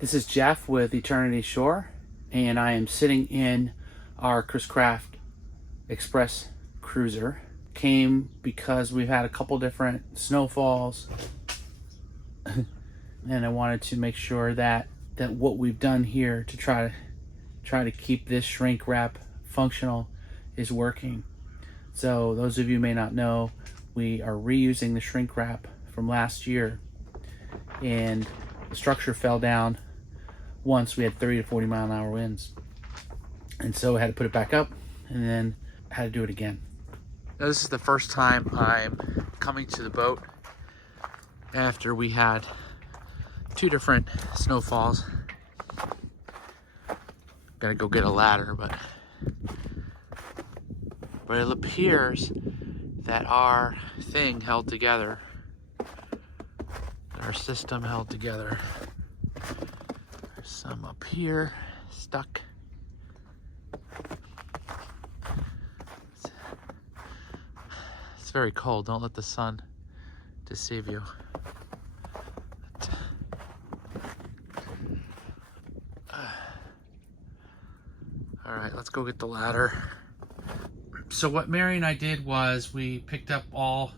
This is Jeff with Eternity Shore, and I am sitting in our Chris Craft Express Cruiser. Came because we've had a couple different snowfalls, and I wanted to make sure that what we've done here to try to keep this shrink wrap functional is working. So those of you may not know, we are reusing the shrink wrap from last year, and the structure fell down once. We had 30 to 40 mile an hour winds, and so I had to put it back up and then had to do it again. Now, this is the first time I'm coming to the boat after we had two different snowfalls. Gotta go get a ladder, but it appears that our thing held together, our system held together. There's some up here stuck. It's very cold. Don't let the sun deceive you. All right, let's go get the ladder. So what Mary and I did was we picked up all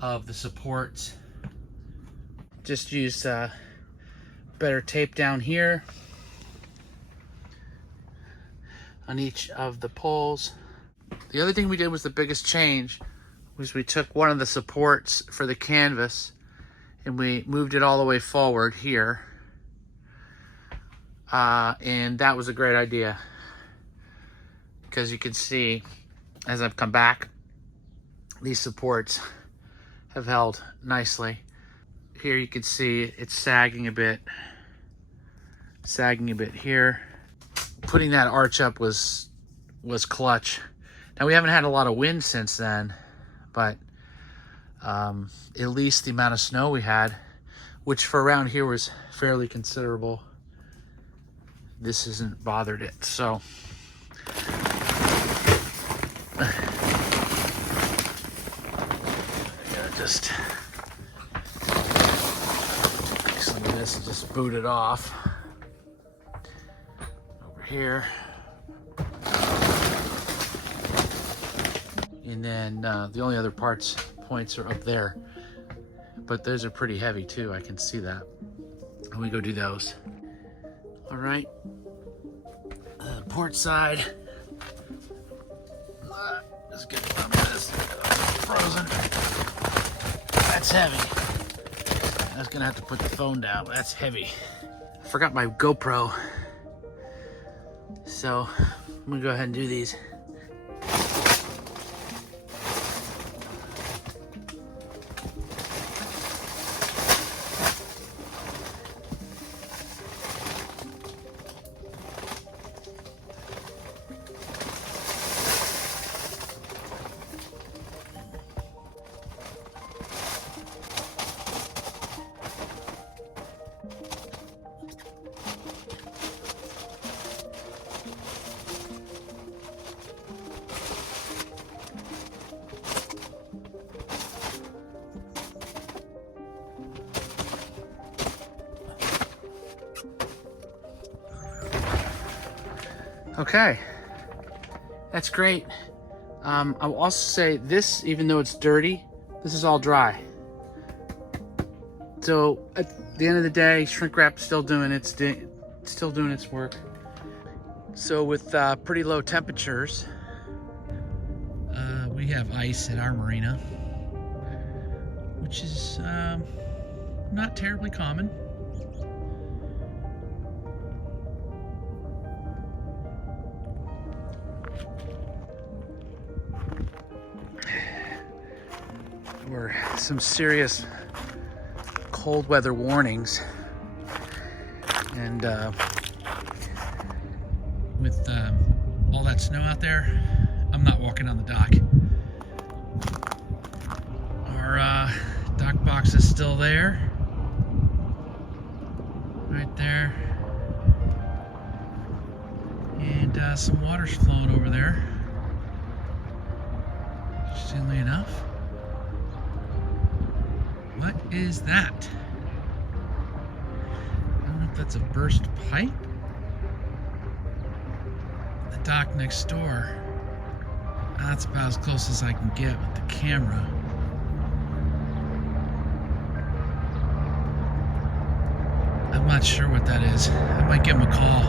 of the supports. Just used better tape down here on each of the poles. The other thing we did was the biggest change was we took one of the supports for the canvas and we moved it all the way forward here. And that was a great idea, because you can see as I've come back, these supports have held nicely. Here you can see it's sagging a bit here. Putting that arch up was clutch. Now, we haven't had a lot of wind since then, but at least the amount of snow we had, which for around here was fairly considerable, this hasn't bothered it. So I gotta just take some of this and just boot it off over here. And then the only other points are up there, but those are pretty heavy too. I can see that. Let me go do those. All right, port side. Let's get some of this frozen. That's heavy. I was gonna have to put the phone down. That's heavy. I forgot my GoPro, so I'm gonna go ahead and do these. Okay, that's great. I'll also say this, even though it's dirty, this is all dry. So at the end of the day, shrink wrap is still doing its work. So with pretty low temperatures, we have ice at our marina, which is not terribly common. Were some serious cold weather warnings, and with all that snow out there, I'm not walking on the dock. Our dock box is still there, right there, and some water's flowing over there, interestingly enough. What is that? I don't know if That's a burst pipe. The dock next door. That's about as close as I can get with the camera. I'm not sure what that is. I might give him a call.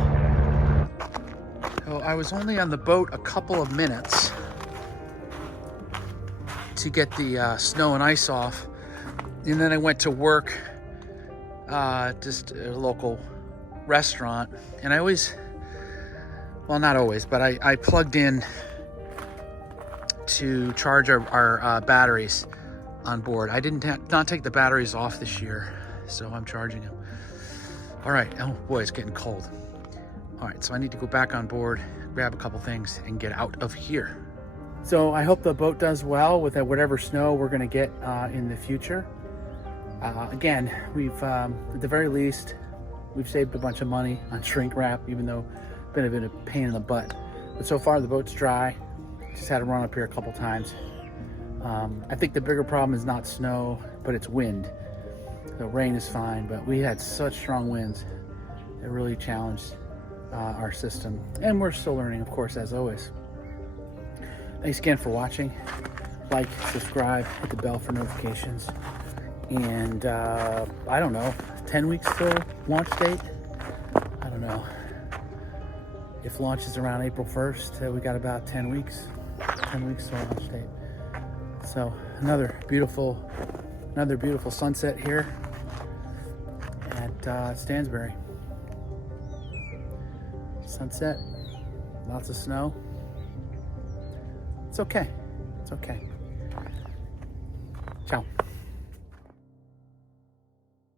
So I was only on the boat a couple of minutes to get the snow and ice off, and then I went to work just at a local restaurant, and I always, well, not always, but I plugged in to charge our batteries on board. I did not take the batteries off this year, so I'm charging them. All right, oh boy, it's getting cold. All right, so I need to go back on board, grab a couple things, and get out of here. So I hope the boat does well with whatever snow we're gonna get in the future. Again, we've, at the very least, we've saved a bunch of money on shrink wrap, even though it's been a bit of a pain in the butt. But so far the boat's dry. Just had to run up here a couple times. I think the bigger problem is not snow, but it's wind. The rain is fine, but we had such strong winds. It really challenged our system. And we're still learning, of course, as always. Thanks again for watching. Like, subscribe, hit the bell for notifications. And I don't know, 10 weeks till launch date? I don't know. If launch is around April 1st, we got about 10 weeks. 10 weeks till launch date. So another beautiful sunset here at Stansbury. Sunset, lots of snow. It's okay. It's okay.